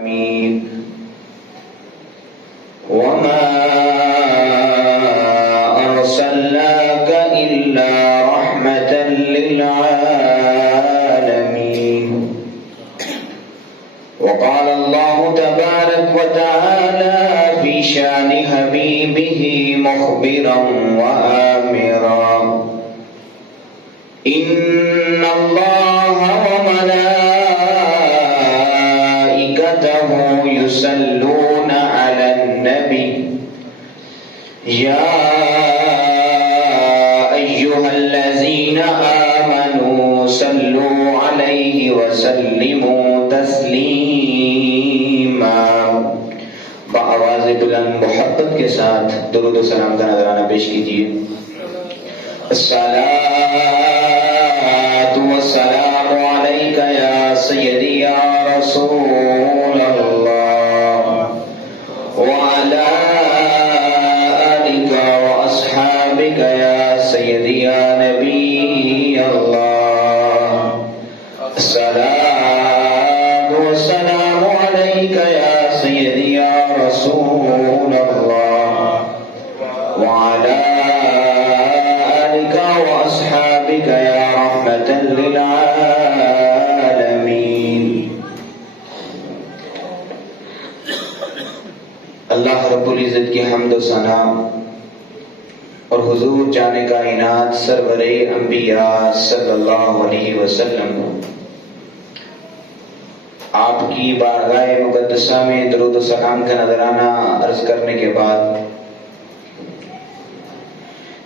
آمين. وما أرسلناك إلا رحمة للعالمين. وقال الله تبارك وتعالى في شأن حبيبه مخبرا وآمرا: إن الله وملائكته يصلون على النبي يا أيها الذين آمنوا صلوا عليه وسلموا تسلیما. بآواز بلند محبت کے ساتھ درود و سلام کا نذرانہ پیش کیجیے. الصلاۃ والسلام علیک یا سیدی یا رسول اللہ وعلی آلک واصحابک یا سیدی یا نبی اللہ. الصلاۃ والسلام علیک یا سیدی یا رسول اللہ وعلی وأصحابك يا رحمة للعالمين. اللہ رب العزت کی حمد و ثنا اور حضور جانے کائنات سرور انبیاء صلی اللہ علیہ وسلم آپ کی بارگاہ مقدسہ میں درود و سلام کا نذرانہ عرض کرنے کے بعد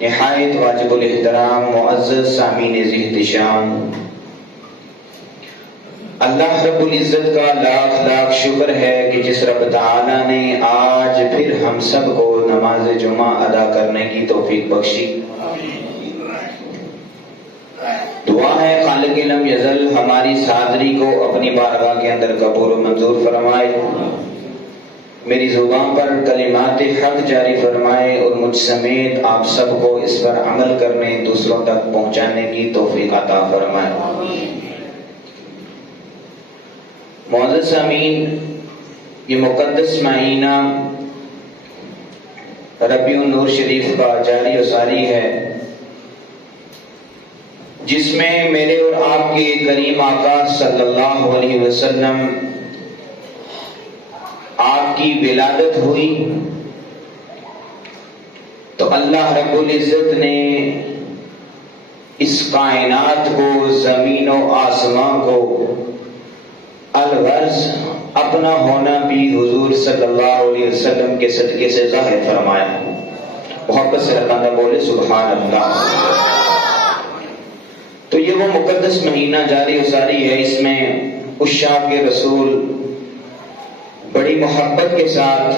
نہایت واجب الاحترام معزز سامعین ذی احتشام، اللہ رب العزت کا لاکھ لاکھ شکر ہے کہ جس رب تعالی نے آج پھر ہم سب کو نماز جمعہ ادا کرنے کی توفیق بخشی. دعا ہے خالق لم یزل ہماری حاضری کو اپنی بارگاہ کے اندر قبول و منظور فرمائے، میری زبان پر کلمات حق جاری فرمائے اور مجھ سمیت آپ سب کو اس پر عمل کرنے دوسروں تک پہنچانے کی توفیق عطا فرمائے. معزز سامعین، یہ مقدس مہینہ ربیع النور شریف کا جاری و ساری ہے، جس میں میرے اور آپ کے کریم آقا صلی اللہ علیہ وسلم آپ کی ولادت ہوئی. تو اللہ رب العزت نے اس کائنات کو، زمین و آسمان کو الغرض اپنا ہونا بھی حضور صلی اللہ علیہ وسلم کے صدقے سے ظاہر فرمایا. محبت سے رکھنا بولے سبحان اللہ. تو یہ وہ مقدس مہینہ جاری و ساری ہے، اس میں عشاق رسول بڑی محبت کے ساتھ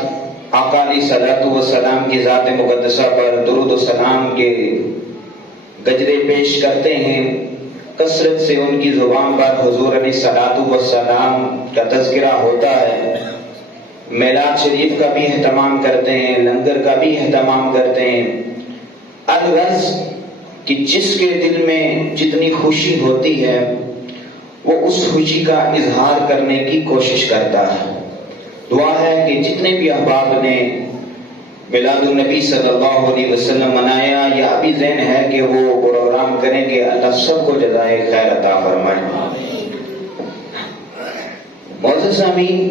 آقا علیہ الصلوۃ والسلام کی ذات مقدسہ پر درود و سلام کے گجرے پیش کرتے ہیں. کثرت سے ان کی زبان پر حضور علیہ الصلوۃ والسلام کا تذکرہ ہوتا ہے. میلاد شریف کا بھی اہتمام کرتے ہیں، لنگر کا بھی اہتمام کرتے ہیں. الغرض کہ جس کے دل میں جتنی خوشی ہوتی ہے وہ اس خوشی کا اظہار کرنے کی کوشش کرتا ہے. دعا ہے کہ جتنے بھی احباب نے میلاد النبی صلی اللہ علیہ وسلم منایا یا ابھی ذہن ہے کہ وہ پروگرام کریں گے، اللہ سب کو جزائے خیر عطا فرمائے. معزز سامعین،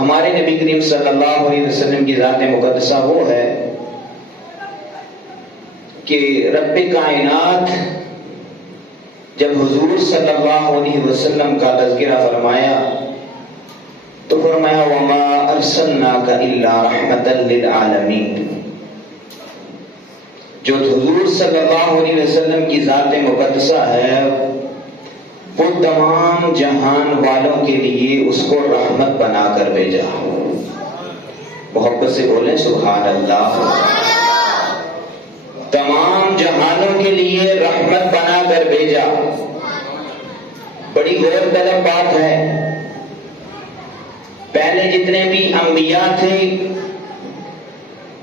ہمارے نبی کریم صلی اللہ علیہ وسلم کی ذات مقدسہ وہ ہے کہ رب کائنات جب حضور صلی اللہ علیہ وسلم کا تذکرہ فرمایا تو فرمایا وما ارسلناک الا رحمتا للعالمین. جو حضور صلی اللہ علیہ وسلم کی ذات مقدسہ ہے وہ تمام جہان والوں کے لیے اس کو رحمت بنا کر بھیجا. محبت سے بولیں سبحان اللہ. تمام جہانوں کے لیے رحمت بنا کر بھیجا. بڑی غور طلب بات ہے. پہلے جتنے بھی انبیاء تھے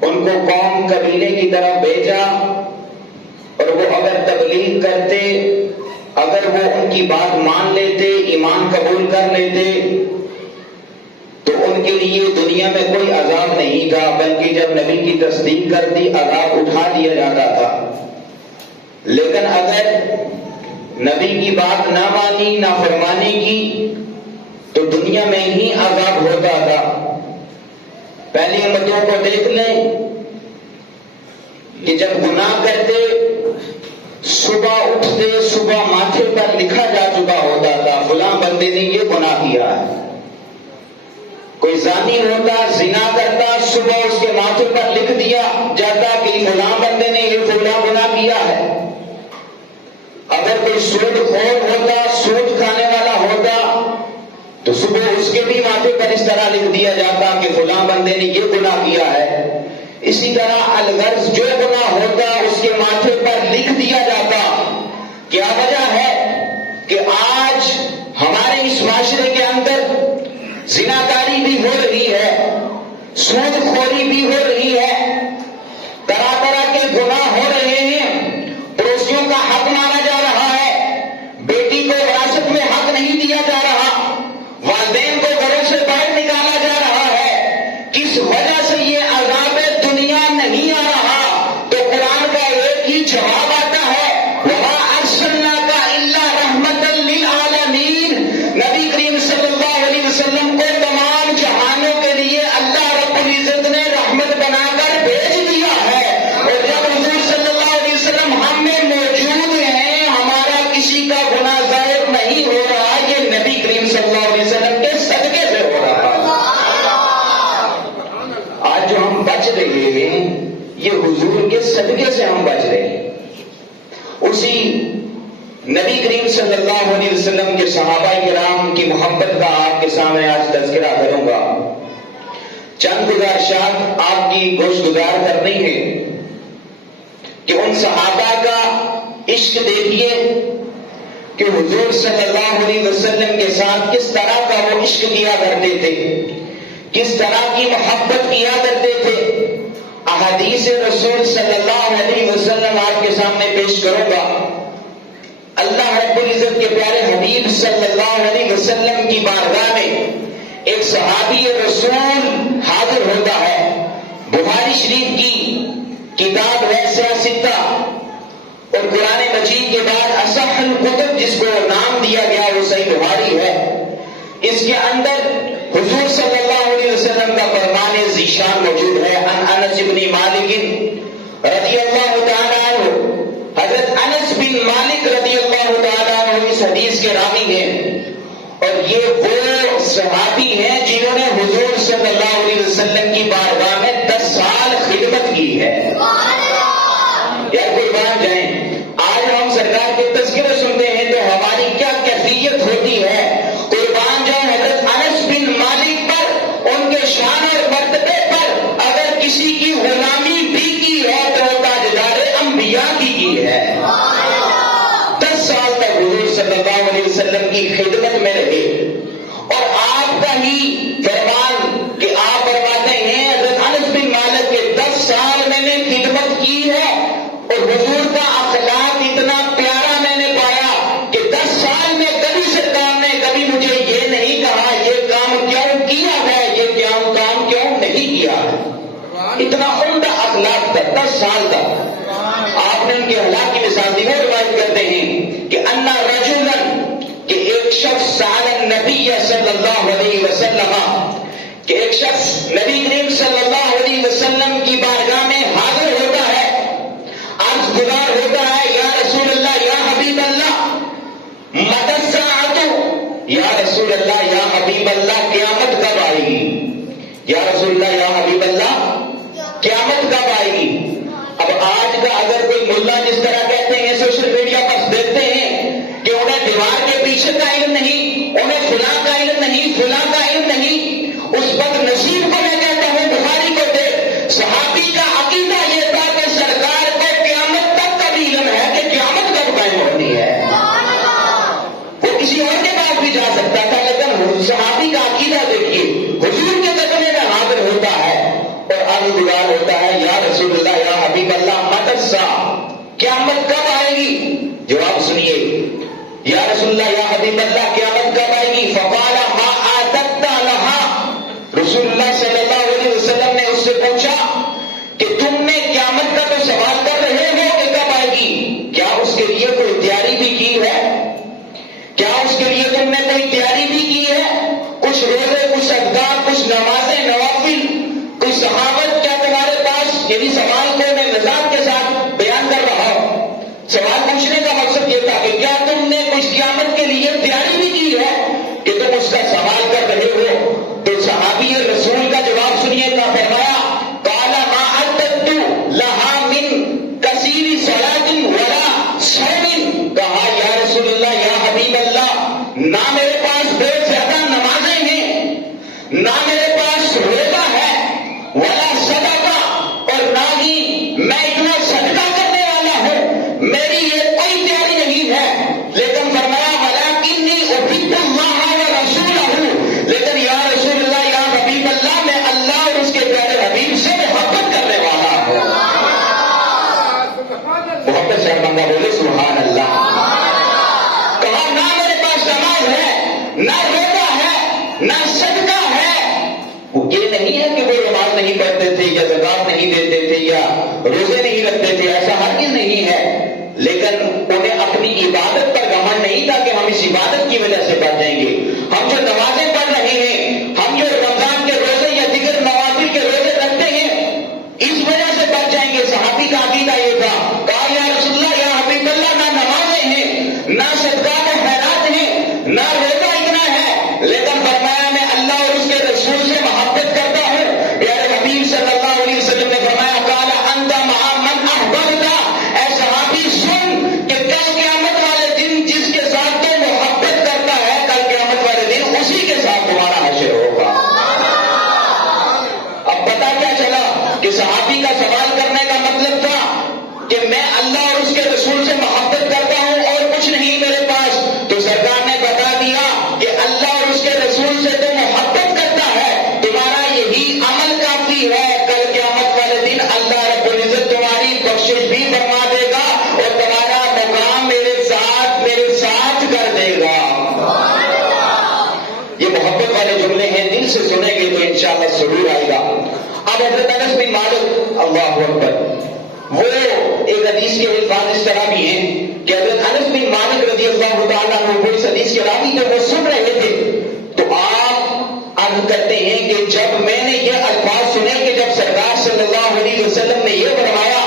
ان کو قوم قبیلے کی طرف بھیجا اور وہ اگر تبلیغ کرتے اگر وہ ان کی بات مان لیتے، ایمان قبول کر لیتے کے لیے دنیا میں کوئی عذاب نہیں تھا، بلکہ جب نبی کی تصدیق کر دی عذاب اٹھا دیا جاتا تھا۔ لیکن اگر نبی کی بات نہ مانی، نہ فرمانی کی، تو دنیا میں ہی عذاب ہوتا تھا۔ پہلی امتوں کو دیکھ لیں کہ جب گناہ کرتے صبح اٹھتے صبح ماتھے پر لکھا جا چکا ہوتا تھا فلاں بندے نے یہ گناہ کیا ہے۔ کوئی زانی ہوتا زنا کرتا صبح اس کے ماتھے پر لکھ دیا جاتا کہ فلاں بندے نے یہ فلاں گناہ کیا ہے۔ اگر کوئی سود خور ہوتا، سود کھانے والا ہوتا، تو صبح اس کے بھی ماتھے پر اس طرح لکھ دیا جاتا کہ فلاں بندے نے یہ گناہ کیا ہے۔ اسی طرح الغرض جو گناہ ہوتا اس کے ماتھے پر لکھ دیا جاتا۔ کیا وجہ ہے کہ آج ہمارے اس معاشرے کے اندر زناکاری بھی ہو رہی ہے، سود خوری بھی ہو رہی ہے، طرح طرح کے گناہ ہو رہے ہیں، پڑوسیوں کا حق مانا جا رہا ہے، بیٹی کو وراثت میں حق نہیں دیا جا رہا، والدین کو گھروں سے باہر نکالا جا رہا ہے۔ کس وجہ سے یہ عذاب دنیا نہیں آ رہا؟ تو قرآن کا ایک ہی جواب آتا ہے، وَمَا أَرْسَلْنَاكَ إِلَّا رَحْمَةً لِّلْعَالَمِينَ۔ نبی کریم صلی اللہ علیہ وسلم کو تمام جہانوں کے لیے اللہ رب العزت نے رحمت بنا کر بھیج دیا ہے۔ اور جب حضور صلی اللہ علیہ وسلم ہم میں موجود ہیں، ہمارا کسی کا گناہ ظاہر نہیں ہو رہا، یہ نبی کریم صلی اللہ علیہ وسلم کے صدقے سے ہو رہا ہے۔ آج جو ہم بچ رہے ہیں یہ حضور کے صدقے سے ہم بچ رہے ہیں۔ اسی نبی کریم صلی اللہ علیہ وسلم کے صحابہ کرام کی محبت کا آپ کے سامنے آج تذکرہ کروں گا۔ چند گزارشات آپ کی گوش گزار کرنی ہے کہ ان صحابہ کا عشق دیکھیے کہ حضور صلی اللہ علیہ وسلم کے ساتھ کس طرح کا وہ عشق کیا کرتے تھے، کس طرح کی محبت کیا کرتے تھے۔ احادیث رسول صلی اللہ علیہ وسلم آپ کے سامنے پیش کروں گا۔ اللہ رب العزت کے پیارے حبیب صلی اللہ علیہ وسلم کی بارگاہ میں ایک صحابی رسول حاضر ہوتا ہے۔ بخاری شریف کی کتاب ہے سیاستہ، اور قرآن مجید کے بعد اصح الکتب جس کو نام دیا گیا وہ صحیح بخاری ہے۔ اس کے اندر حضور صلی اللہ علیہ وسلم کا فرمان ذیشان موجود ہے۔ عن انس بن مالک رضی اللہ تعالیٰ عنہ، حضرت انس بن مالک رضی اللہ تعالیٰ عنہ اس حدیث کے راوی ہیں، اور یہ وہ صحابی ہیں جنہوں نے حضور صلی اللہ علیہ وسلم کی بارگاہ میں 10 سال خدمت کی ہے۔ یا قربان جائیں، آج ہم سرکار کے تذکرے سنتے ہیں تو ہماری کیا کیفیت ہوتی ہے۔ قربان جائیں حضرت انس بن مالک پر، ان کے شان اور مرتبے پر اگر کسی کی غلامی بھی کی ہے تو تاجدار انبیاء کی ہے۔ 10 سال تک حضور صلی اللہ علیہ وسلم کی خدمت میں رہے، اور آپ کا ہی فرمان کہ آپ فرماتے ہیں حضرت انس بن مالک کے 10 سال میں نے خدمت کی ہے، اور حضور کا اخلاق اتنا پیارا میں نے پایا کہ 10 سال میں کبھی سرکار نے کبھی مجھے یہ نہیں کہا یہ کام کیوں کیا ہے، یہ کام کیوں نہیں کیا ہے۔ اتنا عمدہ اخلاق تھا 10 سال تک۔ آپ نے ان کے اخلاق کی مثال دی، وہ روایت کرتے ہیں کہ انا رجلا، کہ ایک شخص سأل النبی صلی اللہ علیہ وسلم، کہ ایک شخص نبی کریم صلی اللہ علیہ وسلم کی بارگاہ میں حاضر ہوتا ہے، عرض گزار ہوتا ہے، یا رسول اللہ یا حبیب اللہ متی الساعۃ، یا رسول اللہ یا حبیب اللہ قیامت کب آئے گی، یا رسول اللہ یا حبیب اللہ قیامت کب آئے گی۔ اب آج کا اگر کوئی ملا جس طرح کہتے ہیں سوشل میڈیا پر دیکھتے ہیں کہ انہیں دیوار کے پیچھے کا علم نہیں، انہیں فلاں کا علم نہیں، فلاں کا علم نہیں، اس وقت نصیب کو میں کہتا ہوں بخاری کو دیکھ، صحابی کا عقیدہ یہ تھا کہ سرکار کو قیامت تک کا بھی علم ہے کہ قیامت کب قائم ہونی ہے۔ وہ کسی اور کے پاس بھی جا سکتا تھا، لیکن صحابی کا عقیدہ دیکھیے، حضور کے قدمے میں حاضر ہوتا ہے اور عرض گزار ہوتا ہے، یا رسول اللہ یا حبیب اللہ متی الساعۃ، قیامت کب آئے گی؟ جواب سنیے، یا رسول اللہ یا حبیب اللہ قیامت کب آئے گی؟ فقال ما اعددت لها، رسول اللہ صلی اللہ علیہ وسلم نے اس سے پوچھا کہ تم نے قیامت کا تو سوال کر رہے ہو کہ کب آئے گی، کیا اس کے لیے کوئی تیاری بھی کی ہے؟ کیا اس کے لیے تم نے کوئی تیاری بھی کی ہے؟ کچھ روزے، کچھ اذکار، کچھ نمازیں، نوافل، کچھ صحابت کیا تمہارے پاس؟ یعنی سوال کو میں مزاج کے ساتھ بیان کر رہا ہوں۔ سوال پوچھنے کا مقصد یہ تھا کہ کیا تم نے کچھ قیامت کے لیے تیاری بھی کی ہے کہ تم اس کا سوال کر رہے ہو؟ تو صحابی رسول کا جواب سنیے گا، فرمایا قال ما اعددت لها من کثیر صلاۃ ولا صوم، کہا یا رسول اللہ، یا حبیب اللہ، نہ میرے پاس بہت زیادہ نمازیں ہیں، نہ میرے پاس روزہ ہے، ولا صدقہ، اور نہ ہی میں اتنا صدقہ کرنے والا ہوں، میری یہ کوئی تیاری نہیں ہے۔ لیکن فرمایا ولکنی احب اللہ ورسولہ، لیکن یا رسول اللہ، یا حبیب اللہ، میں اللہ اور اس کے پیارے حبیب سے محبت کرنے والا ہوں۔ محبت سے بندہ بولے سبحان اللہ۔ کہا نہ میرے پاس نماز ہے، نہ روزہ ہے، نہ صدقہ ہے۔ وہ یہ نہیں ہے کہ وہ نماز نہیں پڑھتے تھے یا زکات نہیں دیتے تھے یا روزے نہیں رکھتے تھے، ایسا ہرگز نہیں ہے، لیکن انہیں اپنی عبادت پر گھمنڈ نہیں تھا کہ ہم اس عبادت کی وجہ سے بچ جائیں گے۔ ہم جو نمازیں پڑھ رہے ہیں، ہم جو رمضان کے روزے یا دیگر نوافل کے روزے رکھتے ہیں، اس وجہ سے بچ جائیں گے۔ صحابی کا عقیدہ یہ تھا، کہا یا رسول اللہ، یا حبیب اللہ، نہ نمازیں ہیں، نہ صدقات و خیرات ہیں، نہ روزہ اتنا ہے، لیکن فرمایا میں اللہ اور اس کے رسول سے محبت کرتا ہوں۔ یا حبیب صلی اللہ علیہ وسلم نے فرمایا قال انت مع من احببت، اے صحابی سن کہ کل قیامت والے دن جس کے ساتھ تو محبت کرتا ہے، کل قیامت والے دن اسی کے ساتھ تمہارا حشر ہوگا۔ اب پتا کیا چلا کہ صحابی کا سوال کرنے کا مطلب تھا کہ میں اللہ اور اس کے رسول سے محبت کرتا ہوں اور کچھ نہیں میرے پاس، تو سرکار نے بتا دیا کہ اللہ اور اس کے رسول سے تو محبت کرتا ہے، تمہارا یہی عمل کافی ہے، کل قیامت والے دن اللہ رب العزت تمہاری بخشش بھی فرما دے گا اور تمہارا مقام میرے ساتھ کر دے گا۔ یہ محبت والے جملے ہیں، دل سے سنیں گے تو انشاءاللہ ضرور آئے گا۔ اب حضرت انس بن مالک، اللہ اکبر، وہ ایک حدیث کے الفاظ اس طرح بھی ہیں کہ حضرت انس بن مالک رضی اللہ تعالیٰ عنہ وہ اس حدیث کے راوی تھے، وہ سن رہے تھے تو آپ عرض کرتے ہیں کہ جب میں نے یہ الفاظ سنے کہ جب سرکار صلی اللہ علیہ وسلم نے یہ فرمایا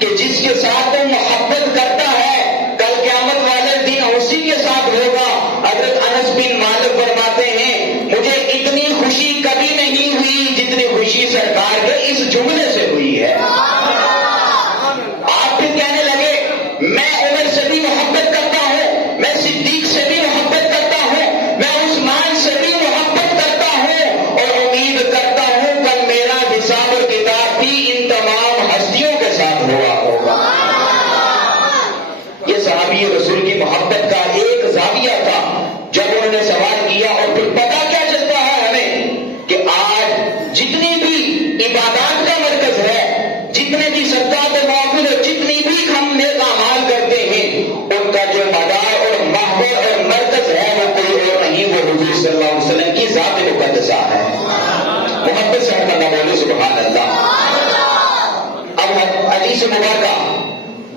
کہ جس کے ساتھ وہ محبت کرتا ہے کل قیامت والے دن اسی کے ساتھ ہوگا، حضرت انس بن مالک فرماتے ہیں مجھے اتنی خوشی کبھی نہیں ہوئی جتنی خوشی سرکار کے اس جملے سے ہوئی ہے۔ آپ پھر کہنے لگے میں عمر سے بھی محبت کرتا ہوں، میں صدیق سے بھی محبت کرتا ہوں، میں عثمان سے بھی محبت کرتا ہوں اور امید کرتا ہوں کل میرا حساب و کتاب بھی ان تمام ہستیوں کے ساتھ ہوا ہوگا۔ یہ صحابی رسول کی محبت کا ایک زاویہ تھا جب انہوں نے سوال کیا۔ اور پھر پتا کیا چلتا ہے ہمیں کہ آج جتنی بھی عبادات کا مرکز ہے، جتنے بھی صدقات و نوافل ہے، جتنی بھی ہم نیک اعمال کرتے ہیں، ان کا جو مدار اور محور اور مرکز ہے وہ کوئی اور نہیں، وہ حضور صلی اللہ علیہ وسلم کی ذات مقدسہ ہے۔ محبت سے ہم اللہ بولے سبحان اللہ۔ اب حدیث مبارکہ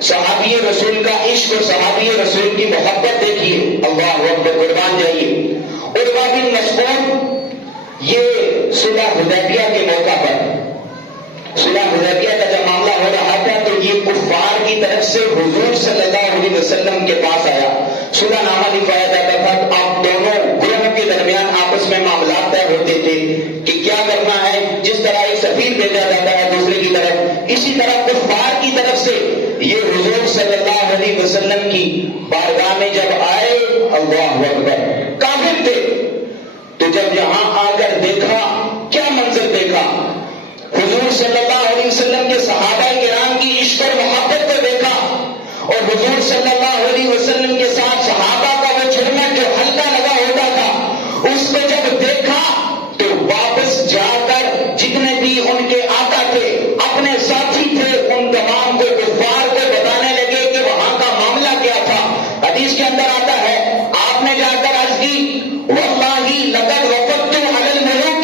صحابی رسول کا عشق اور صحابی رسول کی محبت دیکھیے، اللہ اکبر، قربان جائیے۔ عروہ بن مسعود یہ صلح حدیبیہ کے موقع پر، صلح حدیبیہ کا جب معاملہ ہو رہا تھا تو یہ کفار کی طرف سے حضور صلی اللہ علیہ وسلم کے پاس آیا، صلح نامہ لکھوایا جاتا تھا، تو آپ دونوں گروہوں کے درمیان آپس میں معاملات طے ہوتے تھے کہ کیا کرنا ہے۔ جس طرح ایک سفیر بھیجا جاتا ہے دوسرے کی طرف، اسی طرح کفار کی طرف سے یہ حضور صلی اللہ علیہ وسلم کی بارگاہ میں جب آئے، اللہ اکبر، کافر تھے، تو جب یہاں آ کر دیکھا، کیا منظر دیکھا، حضور صلی اللہ علیہ وسلم کے صحابہ کرام کی عشق اور محبت کو دیکھا، اور حضور صلی اللہ علیہ وسلم کے ساتھ صحابہ کا وہ جھرنا جو حلقہ لگا ہوتا تھا، اس کو جب دیکھا تو واپس جا کر جتنے بھی ان کے آقا تھے، اپنے ساتھی تھے، ان تمام کو کفار کو بتانے لگے کہ وہاں کا معاملہ کیا تھا۔ حدیث کے اندر آتا ہے آپ نے جا کر عرض کی واللہ لقد وفدت علی الملوک،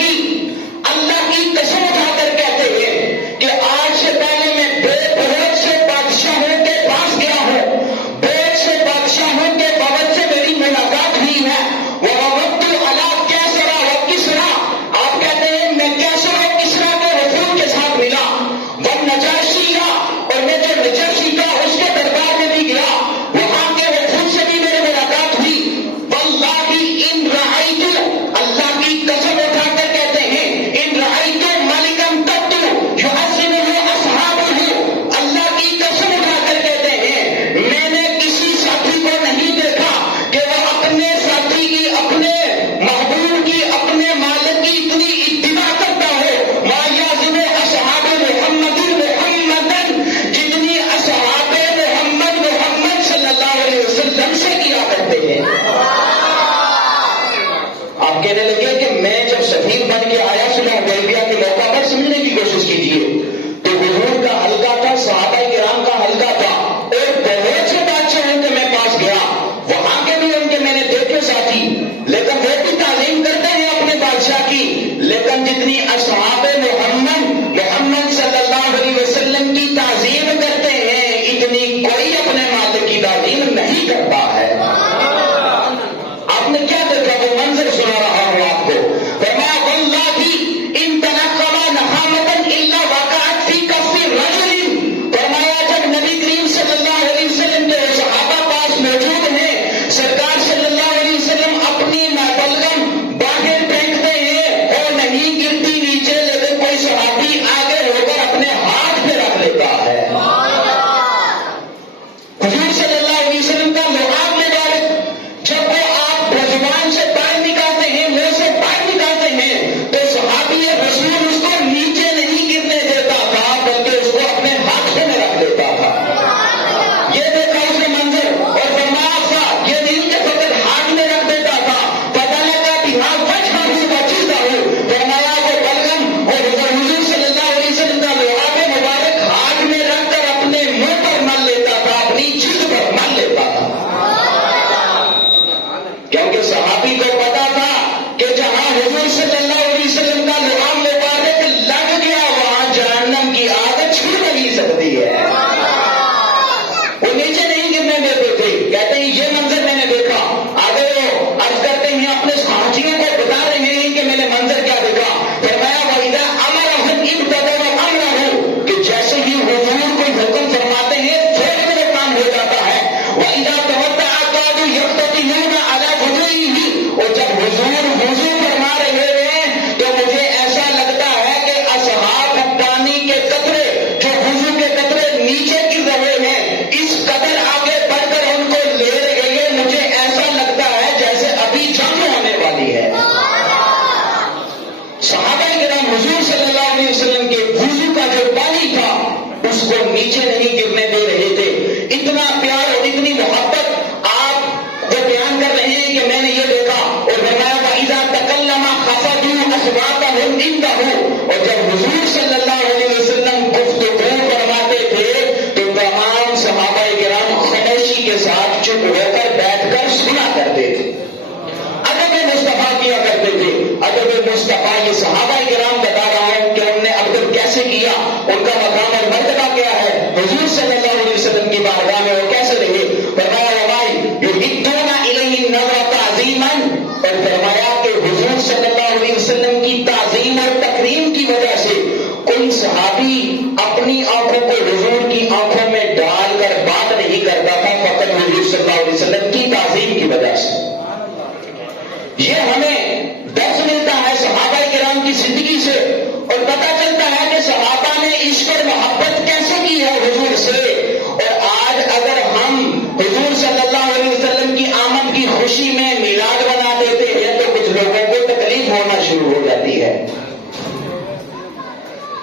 صحابہ کرام حضور صلی اللہ علیہ وسلم کے وضو کا جو پانی تھا اس کو نیچے نہیں گرنے دے رہے تھے. اتنا پیار اور اتنی محبت آپ جو بیان کر رہے ہیں کہ میں نے یہ دیکھا. اور فرمایا وَإِذَا تَكَلَّمَ خَفَضُوا أَصْوَاتَهُمْ عِندَهُ. اور جب حضور صلی اللہ علیہ وسلم گفتگو فرماتے تھے تو تمام صحابہ کرام خاموشی کے ساتھ چپ ہو کر بیٹھ کر سنا کرتے تھے. ادب مصطفیٰ کیا کرتے تھے. ادب مصطفیٰ یہ صحابہ کرام بتا رہا ہوں کہ ہم نے ادب کیسے کیا, ان کا مقام اور مرتبہ کیا ہے حضور صلی اللہ علیہ وسلم کی بارگاہ میں, وہ کیسے رہے. فرمایا یحدون الیہ النظر تعظیما. اور فرمایا کہ حضور صلی اللہ علیہ وسلم کی تعظیم اور تکریم کی وجہ سے کوئی صحابی اپنی آنکھوں کو حضور کی آنکھوں میں ڈال کر بات نہیں کرتا تھا, فقط حضور صلی اللہ علیہ وسلم کی تعظیم کی وجہ سے. یہ ہمیں درس ملتا ہے صحابہ کرام کی زندگی سے, اور پتہ چلتا ہے کہ صحابہ نے عشق اور محبت کیسے کی ہے حضور سے. اور آج اگر ہم حضور صلی اللہ علیہ وسلم کی آمد کی خوشی میں میلاد بنا دیتے ہیں تو کچھ لوگوں کو تکلیف ہونا شروع ہو جاتی ہے.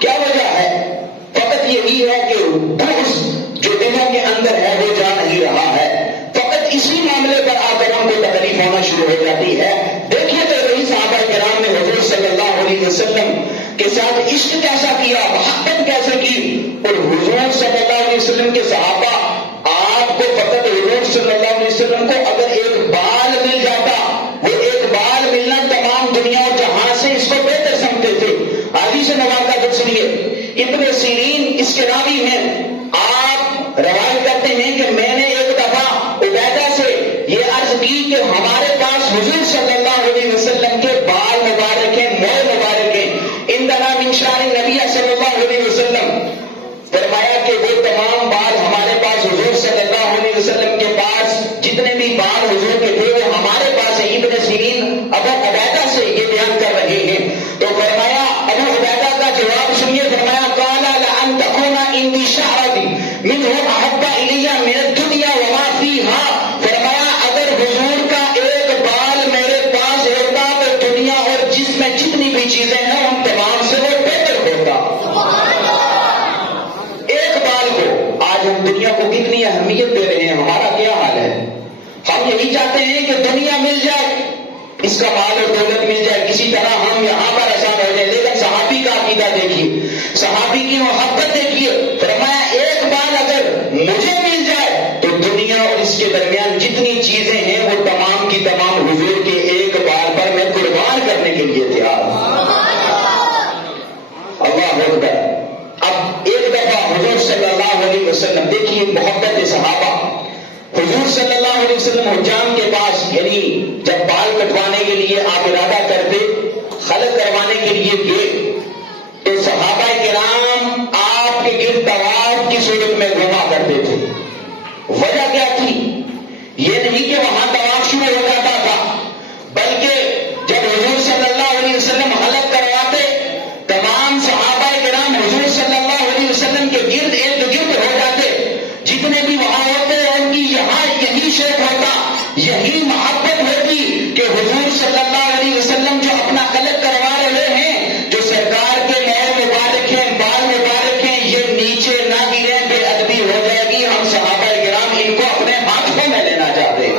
کیا وجہ ہے؟ فقط یہی ہے کہ بغض جو دلوں کے اندر ہے وہ جا نہیں رہا ہے. فقط اسی معاملے پر آ کر ہم کو تکلیف ہونا شروع ہو جاتی ہے. دیکھیے تو وہی صحابہ کرام نے حضور صلی اللہ علیہ وسلم کے ساتھ عشق کیسا کیا, محبت کیسے کی. اور حضور صلی اللہ علیہ وسلم کے صحابہ, آپ کو فقط حضور صلی اللہ علیہ وسلم کو اگر ایک بال مل جاتا, وہ ایک بال ملنا تمام دنیا اور جہاں سے اس کو بہتر سمجھتے تھے. حدیث مبارکہ خود سنیے, ابن سیرین اس کے راوی ہیں. آپ روایت کرتے ہیں کہ میں نے ایک دفعہ عبیدہ سے یہ عرض کی کہ ہمارے پاس حضور صلی اللہ علیہ وسلم کے بال مبارک ہیں, موئے مبارک ہیں, عندنا من شعر نبی صلی اللہ علیہ وسلم. فرمایا کہ وہ تمام بال ہمارے پاس حضور صلی اللہ علیہ وسلم کے پاس جتنے بھی بال حضور کے تھے وہ ہمارے پاس ہیں. ابن سیرین ابو عبیدہ سے یہ بیان کر رہے ہیں. تو فرمایا ابو عبیدہ کا جواب سنیے. فرمایا قال لأن تكون عندي شعرة منه أحب إلي من الدنيا وما فيها. فرمایا اگر حضور کا ایک بال میرے پاس ہوتا تو دنیا اور جس میں جتنی بھی چیزیں ہیں ان تمام سے وہ بہتر ہوتا. ایک بال کو آج ہم دنیا کو کتنی اہمیت دے رہے ہیں, ہمارا کیا حال ہے. ہم یہی چاہتے ہیں کہ دنیا مل جائے, اس کا مال اور دولت مل جائے, کسی طرح ہم یہاں پر آسان ہو جائے. لیکن صحابی کا عقیدہ دیکھیے, صحابی کی محبت دیکھیے. فرمایا ایک بال اگر مجھے مل جائے تو دنیا اور اس کے درمیان جتنی چیزیں ہیں وہ تمام کی تمام حضور کے ایک بال پر میں قربان کرنے کے لیے تیار ہوں. اللہ اکبر. اب ایک دفعہ حضور صلی اللہ علیہ وسلم, دیکھیے محبت صحابہ. حضور صلی اللہ علیہ وسلم حجام کے پاس, یعنی جب بال کٹوانے کے لیے آپ ارادہ کرتے, خلق کروانے کے لیے گئے تو صحابہ کرام آپ کے گرد طواف کی صورت میں گھوما کرتے تھے. وجہ کیا تھی؟ یہ نہیں کہ وہاں طواف شروع ہو جاتا تھا, بلکہ جب حضور صلی اللہ علیہ وسلم حلق کرواتے تمام صحابہ کرام حضور صلی اللہ علیہ وسلم کے گرد ارد گرد ہو جاتے. جتنے بھی وہاں ہوتے ان کی یہاں یہی شوق ہوتا, یہی محبت ہوتی کہ حضور صلی اللہ علیہ وسلم جو اپنا خلق کروا رہے ہیں, جو سرکار کے مہر مبارک ہیں, بال مبارک ہیں, یہ نیچے نہ گرے, بے ادبی ہو جائے گی. ہم صحابہ کرام ان کو اپنے ہاتھوں میں لینا چاہتے ہیں.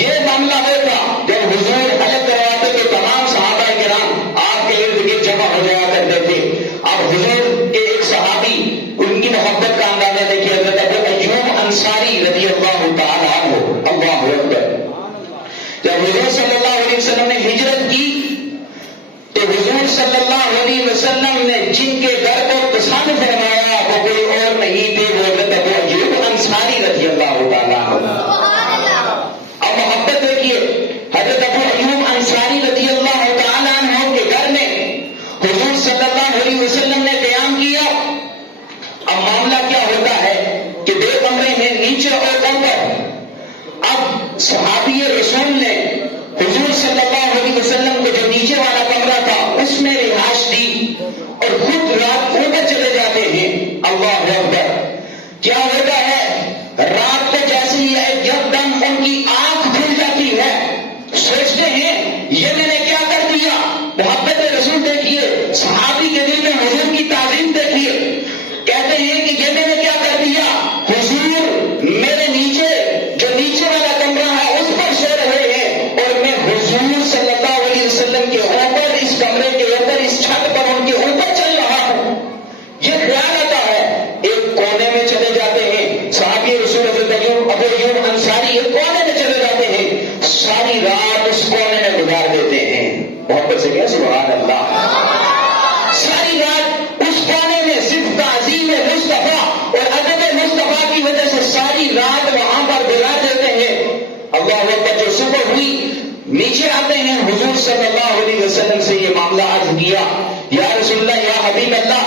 یہ معاملہ ہوتا جب حضور حلق کرواتے تو تمام صحابہ کرام آپ کے ارد گرد جمع ہو جایا کرتے تھے. اب حضور کے ایک صحابی, ان کی محبت کا اندازہ دیکھیے, حضرت ابو ایوب انصاری رضی اللہ تعالیٰ عنہ. اللہ اکبر. جب حضور صلی اللہ علیہ وسلم نے ہجرت کی تو حضور صلی اللہ علیہ وسلم نے جن کے گھر کو پسند فرمایا وہ کوئی اور نہیں تھے, وہ حضرت ابو ایوب انصاری رضی اللہ تعالیٰ عنہ. اب محبت دیکھیے, حضرت ابو ایوب انصاری رضی اللہ تعالیٰ عنہ کے گھر میں حضور صلی اللہ علیہ وسلم نے قیام کیا. اب معاملہ کیا ہوتا ہے کہ 2 کمرے ہیں, نیچے اور اوپر. اب صحابی رسول نے حضور صلی اللہ علیہ وسلم کو جو نیچے والا کمرہ تھا اس میں رہائش دی اور خود رات اوپر چلے جاتے ہیں. محبت سے کہہ سبحان اللہ. ساری رات اس کونے میں صرف تعظیم مصطفیٰ اور ادب مصطفیٰ کی وجہ سے ساری رات وہاں پر گزار دیتے ہیں. اللہ اکبر. جو صبح ہوئی نیچے آتے ہیں, حضور صلی اللہ علیہ وسلم سے یہ معاملہ عرض کیا, یا رسول اللہ, یا حبیب اللہ,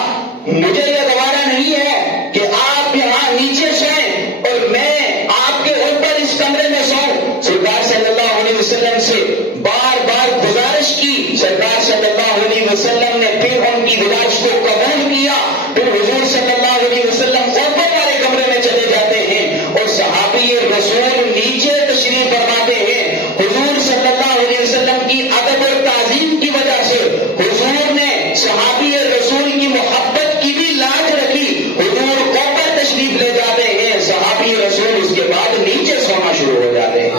مجھے یہ گوارا نہیں ہے کہ آپ یہاں نیچے سوئیں اور میں آپ کے اوپر اس کمرے میں سوؤں. سرکار صلی اللہ علیہ وسلم سے بار بار گزارش کی. سرکار صلی اللہ علیہ وسلم نے پھر ان کی گزارش کو قبول کیا. پھر حضور صلی اللہ علیہ وسلم اوپر والے کمرے میں چلے جاتے ہیں اور صحابی رسول نیچے تشریف فرماتے ہیں. حضور صلی اللہ علیہ وسلم کی ادب اور تعظیم کی وجہ سے حضور نے صحابی رسول کی محبت کی بھی لاج رکھی. حضور اوپر تشریف لے جاتے ہیں, صحابی رسول اس کے بعد نیچے سونا شروع ہو جاتے ہیں.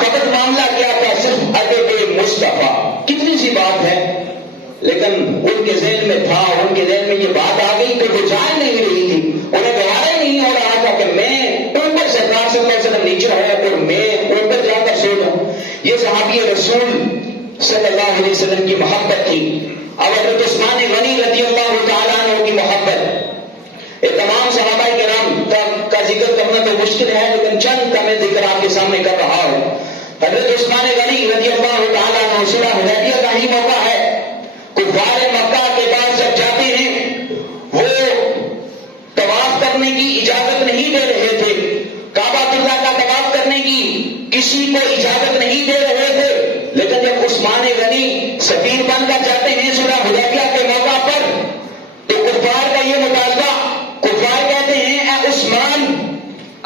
فقط معاملہ کیا تھا, صرف ادب مصطفیٰ. کتنی سی بات ہے, لیکن ان کے ذہن میں تھا, ان کے ذہن میں یہ بات آ گئی کہ وہ جان نہیں رہی تھی. انہیں گوارا نہیں ہو رہا تھا کہ میں اوپر سرکار صلی اللہ علیہ وسلم نیچے ہے اور میں اوپر جا کر سو جاؤں. یہ صحابی رسول صلی اللہ علیہ وسلم کی محبت تھی. اب حضرت عثمان غنی رضی اللہ تعالیٰ عنہ کی محبت. یہ تمام صحابہ کرام کا ذکر کرنا تو مشکل ہے, لیکن چند کا میں ذکر آپ کے سامنے کر رہا ہوں. حضرت عثمان غنی رضی اللہ تعالیٰ عنہ صلح حدیبیہ کا ہی موقع ہے. کفار مکہ کے پاس جب جاتے ہیں, وہ طواف کرنے کی اجازت نہیں دے رہے تھے. کعبہ اللہ کا طواف کرنے کی کسی کو اجازت نہیں دے رہے تھے. لیکن جب عثمان غنی سفیر بن کر جاتے ہیں صلح حدیبیہ کے موقع پر, تو کفار کا یہ مطالبہ, کفار کہتے ہیں اے عثمان,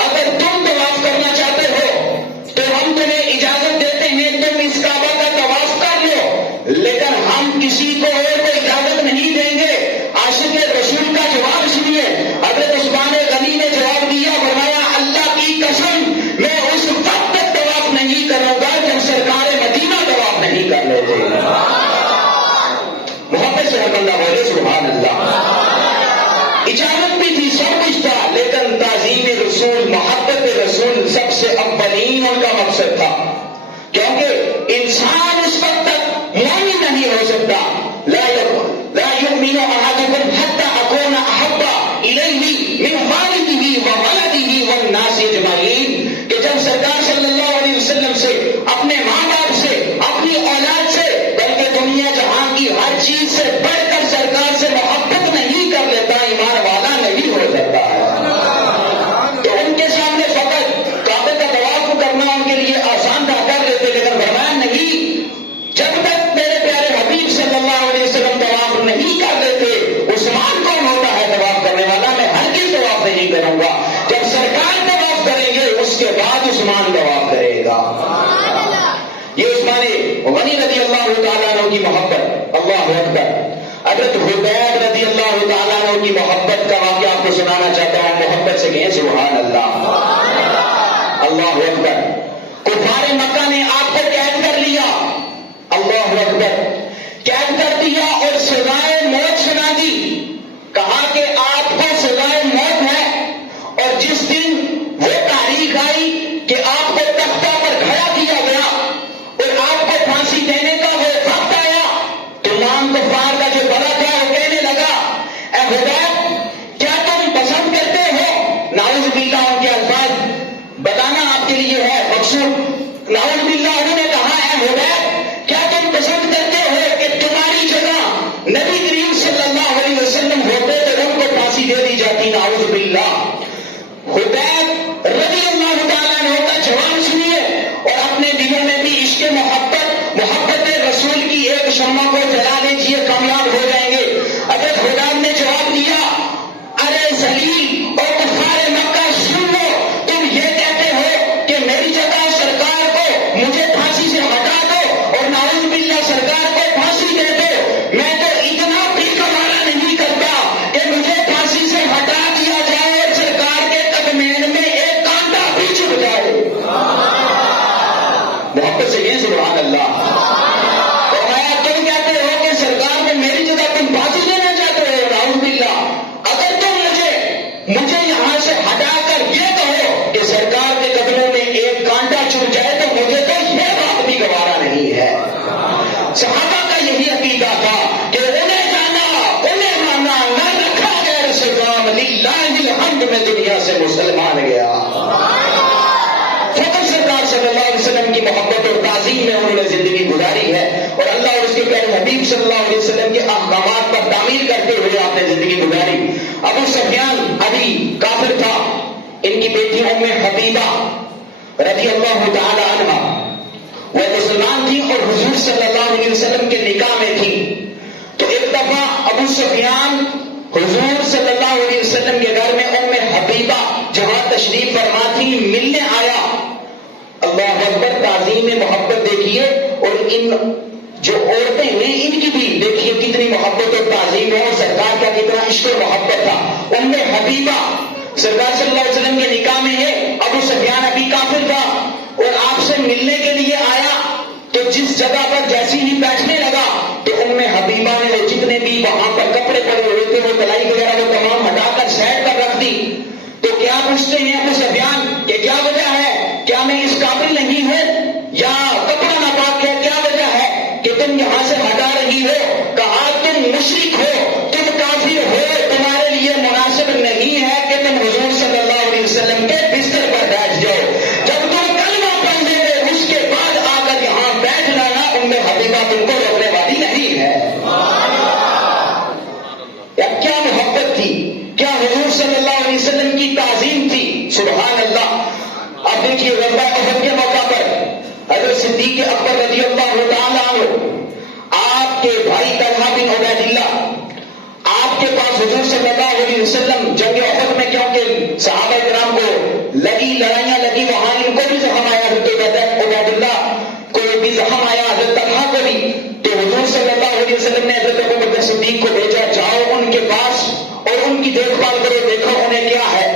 اگر تم طواف کرنا چاہتے ہو تو ہم تمہیں اجازت دیتے ہیں, تم اس کعبہ کا طواف کر لو, لیکن ہم کسی کو اور کو اجازت نہیں دیں گے. عاشق رسول کا جواب سنیے. حضرت عثمان غنی نے جواب دیا, فرمایا اللہ کی قسم میں اس وقت تک طواف نہیں کروں گا جب سرکار مدینہ طواف نہیں کر لیتے. محبت سے بندہ بولے سبحان اللہ. اجازت بھی تھی, سب کچھ تھا, لیکن تعظیم رسول, محبت رسول سب سے اولین ان کا مقصد تھا. کیونکہ انسان اس وقت تک مومن نہیں ہو سکتا. لا یؤمن احدکم حتی اکون احب الیہ من والدہ وولدہ والناس اجمعین, کہ جب سرکار صلی اللہ علیہ وسلم سے, اپنے ماں باپ سے, اپنی اولاد سے, بلکہ دنیا جہاں کی ہر چیز سے بڑھ کر سرکار سے محبت نہیں کر لیتا, ایمان والا نہیں ہو سکتا ہے. تو ان کے سامنے فقط کعبے کا طواف کرنا ان کے لیے آسان تھا, کر لیتے, لیکن فرمایا نہیں, جب تک میرے پیارے حبیب صلی اللہ علیہ وسلم طواف نہیں کر دیتے, عثمان کون ہوتا ہے طواف کرنے والا, میں ہرگز طواف نہیں کروں گا. جب سرکار طواف کریں گے اس کے بعد عثمان طواف کرے گا. یہ عثمان غنی رضی اللہ تعالیٰ عنہ کی محبت. اللہ اکبر. حضرت حبیب رضی اللہ تعالیٰ عنہ کی محبت کا واقعہ آپ کو سنانا چاہتا ہوں. محبت سے کہیں سبحان اللہ. اللہ اکبر. کفار مکہ نے آپ کو قید کر لیا. اللہ اکبر. قید کر دیا اور سزائے موت سنا دی. کہا کہ آپ کو سزائے موت ہے, اور جس دن وہ تاریخ آئی کہ آپ کو تختہ پر کھڑا کیا گیا اور آپ کو پھانسی دینے کا وہ وقت آیا, تمام کفار کا جو بڑا تھا وہ کہنے لگا, اے حبیب کیا تم پسند کرتے ہو, نعوذ باللہ ان کے الفاظ بتانا آپ کے لیے ہے مقصود, نعوذ باللہ انہوں نے کہا اے حبیب کیا تم پسند کرتے ہو کہ تمہاری جگہ نبی کریم صلی اللہ علیہ وسلم ہوتے تو ان کو پھانسی دے دی جاتی, نعوذ باللہ. حبیب رضی اللہ تعالیٰ عنہ کا جواب سنیے, اور اپنے دلوں میں بھی عشق محبت رسول کی ایک شمع کو جلا لیجیے, کامیاب ہو جائیں گے. حضرت حبیب نے جواب دیا, ارے ذلیل اور کفار مکہ سن لو, تم یہ کہتے ہو کہ میری جگہ سرکار کو مجھے پھانسی سے ہٹا دو اور نعوذ باللہ سرکار کو پھانسی دے دو. میں تو اتنا بھی گوارا نہیں کرتا کہ مجھے پھانسی سے ہٹا دیا جائے اور سرکار کے قدمین میں ایک کانٹا بھی چبھ جائے. محبت سے یہ سبحان اللہ. تم کہتے ہو کہ سے مسلمان گیا. فقط سرکار صلی اللہ علیہ وسلم کی محبت اور تعظیم میں انہوں نے زندگی گزاری ہے اور اللہ اور اس کے پیارے حبیب صلی اللہ علیہ وسلم کے احکامات پر تعمیر کرتے ہوئے آپ نے زندگی گزاری. ابو سفیان ابھی کافر تھا. ان کی بیٹی ام حبیبہ رضی اللہ تعالی عنہ وہ مسلمان تھی اور حضور صلی اللہ علیہ وسلم کے نکاح میں تھی. تو ایک دفعہ ابو سفیان حضور صلی اللہ علیہ وسلم کے گھر میں ام حبیبہ جہاں تشریف فرما تھی ملنے آیا. اللہ اکبر, تعظیم محبت دیکھیے. اور ان جو عورتیں ہیں ان کی بھی دیکھیے کتنی محبت اور تعظیم ہے اور سرکار کا کتنا عشق و محبت تھا. ام حبیبہ سرکار صلی اللہ علیہ وسلم کے نکاح میں ہے. ابو سفیان ابھی کافر تھا اور آپ سے ملنے کے لیے آیا. تو جس جگہ پر جیسی ہی بیٹھنے لگا تو ام حبیبہ نے وہ جتنے بھی وہاں پر کپڑے پڑے ہوئے تھے وہ تلائی وغیرہ وہ تمام ہٹا کر سائڈ پر رکھ دی. تو کیا پوچھتے ہیں ابو سفیان کہ کیا وجہ ہے, کیا میں اس قابل نہیں ہوں یا کپڑا ناپاک ہے, کیا وجہ ہے کہ تم یہاں سے ہٹا رہی ہو؟ کہا تم مشرک ہو, تم کافر ہو, تمہارے لیے مناسب نہیں ہے کہ تم حضور صلی اللہ علیہ وسلم کے بستر پر بیٹھ جاؤ. جب تم کلمہ پڑھ لے گے اس کے بعد آ کر یہاں بیٹھ لانا. ام حبیبہ تم کو روکنے والی نہیں ہے. یا کیا محبت تھی, کیا حضور صلی اللہ علیہ وسلم کی تعظیم تھی. سبحان اللہ. اب دیکھیے غزوہ احد کے موقع پر حضرت صدیق اکبر رضی اللہ تعالیٰ عنہ آپ کے بھائی طلحہ بن عبید اللہ آپ کے پاس حضور صلی اللہ علیہ وسلم جنگ احد میں, کیونکہ صحابہ کرام کو لڑائیاں لگی, وہاں ان کو بھی زخم آیا, حضرت عبید اللہ کو بھی زخم آیا, حضرت طلحہ کو بھی. تو حضور صلی اللہ علیہ وسلم نے حضرت ابوبکر صدیق کو بھیجا, جاؤ ان کے پاس اور ان کی دیکھ بھال کرو, دیکھو انہیں کیا ہے.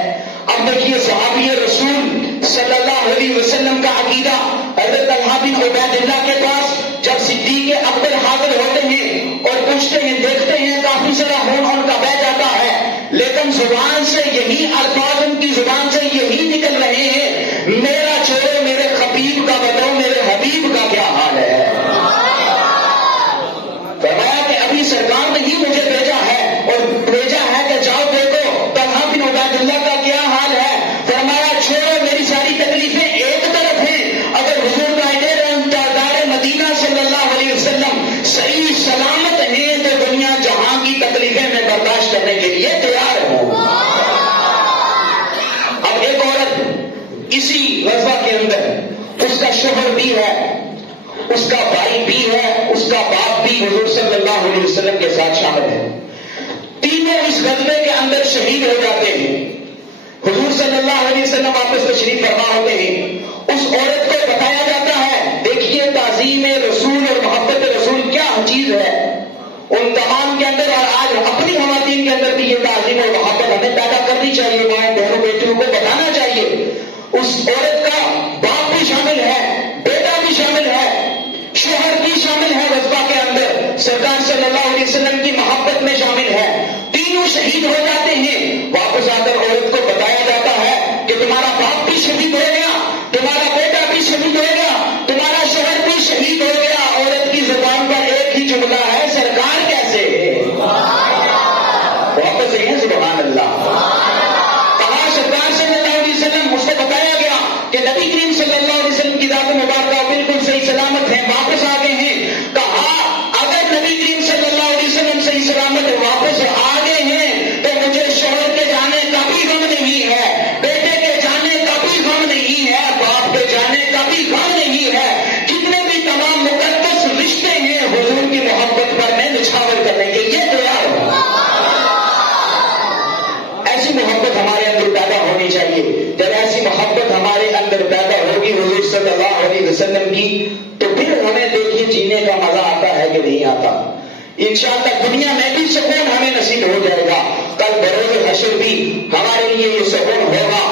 اب دیکھیے صحابی رسول صلی اللہ علیہ وسلم کا عقیدہ حضرت طلحہ بن عبید اللہ کے پاس جب صدیق اکبر حاضر ہوتے ہیں اور پوچھتے ہیں, دیکھتے ہیں کافی سارا خون ان کا بہ جاتا ہے, لیکن زبان سے یہی الفاظ ان کی زبان سے یہی نکل رہے ہیں, میرا چھوڑو میرے خبیب کا بتاؤ میرے حبیب کا کیا حال ہے. فرمایا کہ ابھی سرکار نے ہی مجھے بھیجا ہے اور بھیجا ہے کہ جاؤ دیکھو طلحہ بن عبید اللہ کا کیا حال ہے. فرمایا چھوڑو میری ساری تکلیفیں ایک طرف ہیں, اگر حضور تاجدار مدینہ صلی اللہ علیہ وسلم صحیح سلامت ہیں تو دنیا جہاں کی تکلیفیں میں برداشت کرنے کے لیے تیار ہوں. اب ایک عورت اسی غزوہ کے اندر اس کا شوہر بھی ہے, اس کا بھائی بھی ہے, اس کا باپ بھی حضور صلی اللہ علیہ وسلم کے ساتھ شامل ہے. تینوں اس غزوے کے اندر شہید ہو جاتے ہیں. حضور صلی اللہ علیہ وسلم واپس تشریف فرما ہوتے ہیں. اس عورت کو بتایا جاتا ہے, دیکھیے تعظیم رسول اور محبت رسول کیا چیز ہے. ان تمام کے اندر اور آج اپنی خواتین کے اندر بھی یہ تعظیم اور محبت ہمیں پیدا کرنی چاہیے, مائیں بہنوں بیٹیوں کو بتانا چاہیے. اس عورت کا باپ بھی شامل ہے, بیٹا بھی شامل ہے, شوہر بھی شامل ہے غزوہ کے اندر, سرکار صلی اللہ علیہ وسلم کی محبت میں شامل ہے. تینوں شہید ہو جاتے ہیں. واپس آ کر عورت کو بتایا جاتا ہے کہ تمہارا باپ بھی شہید ہو گیا, تمہارا بیٹا بھی شہید ہو گیا, تمہارا شوہر بھی شہید ہو گیا. عورت کی زبان پر ایک ہی جملہ ہے, سرکار کیسے ہے. واپس ہیں سبحان اللہ. کہا سرکار صلی اللہ علیہ وسلم, اس کو بتایا گیا کہ نبی کریم صلی اللہ علیہ وسلم کی ذات مبارکہ بالکل صحیح سلامت ہے, واپس آ گئے ہیں. کہا اگر نبی کریم صلی اللہ علیہ وسلم صحیح سلامت واپس آ گئے ہیں تو مجھے شوہر کے جانے کا بھی غم نہیں ہے, بیٹے کے جانے کا بھی غم نہیں ہے, باپ کے جانے کا بھی غم نہیں ہے. جتنے بھی تمام مقدس رشتے ہیں حضور کی محبت پر میں نچھاور کرنے کے لیے تیار ہوں. ایسی محبت ہمارے اندر پیدا ہونی چاہیے. جب ایسی محبت ہمارے اندر پیدا ہوگی حضور صلی اللہ علیہ وسلم کی, تو پھر ہمیں دیکھیے جینے کا مزہ آتا ہے کہ نہیں آتا. انشاءاللہ دنیا میں بھی سکون ہمیں نصیب ہو جائے گا, کل بروز حشر بھی ہمارے لیے یہ سکون ہوگا.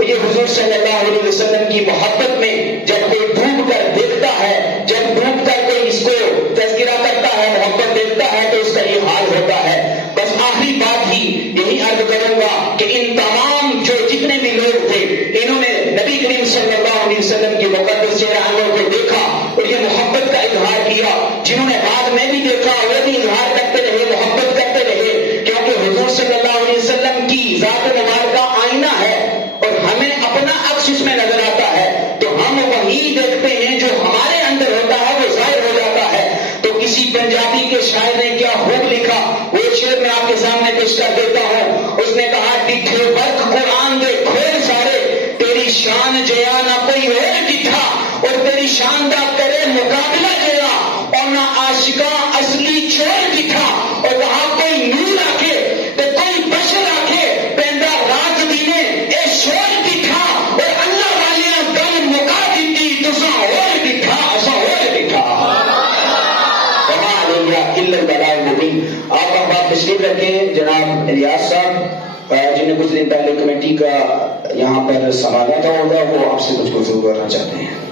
یہ حضور صلی اللہ علیہ وسلم کی محبت میں جب کوئی ڈوب کر دیکھتا ہے, جب ڈوب کر کوئی اس کو تذکرہ کرتا ہے, محبت دیکھتا ہے تو اس کا یہ حال ہوتا ہے. بس آخری بات ہی یہی عرض کروں گا کہ ان تمام جو جتنے بھی لوگ تھے انہوں نے نبی کریم صلی اللہ علیہ وسلم کی مقدس چہرہ انور کو دیکھا اور یہ محبت کا اظہار کیا. جنہوں نے بعد میں بھی دیکھا وہ بھی اظہار کرتے رہے, محبت کرتے رہے, کیونکہ حضور صلی اللہ علیہ وسلم کی ذات مبارکہ آئینہ ہے. نے کیا خوب لکھا، وہ شعر میں آپ کے سامنے پیش کر دیتا ہوں۔ اس نے کہا ڈٹھے ورک قرآن دے کھول سارے، تیری شان جیا نہ کوئی اور ڈٹھا، اور تیری شان دا کرے مقابلہ جیا، اور نہ عاشقاں اصلی چور ڈٹھا، اور وہاں کوئی نور آکے تے کوئی بشر آکے پیندا رات دینے اے شور ڈٹھا، اور اللہ والیاں گل مکا دیتی تساں اور ڈٹھا اساں اور ڈٹھا۔ آپ بات تشریف رکھیں جناب ریاض صاحب، جن نے کچھ دن پہلے کمیٹی کا یہاں پر سنبھالا تھا، وہ آپ سے کچھ گفتگو کرنا چاہتے ہیں۔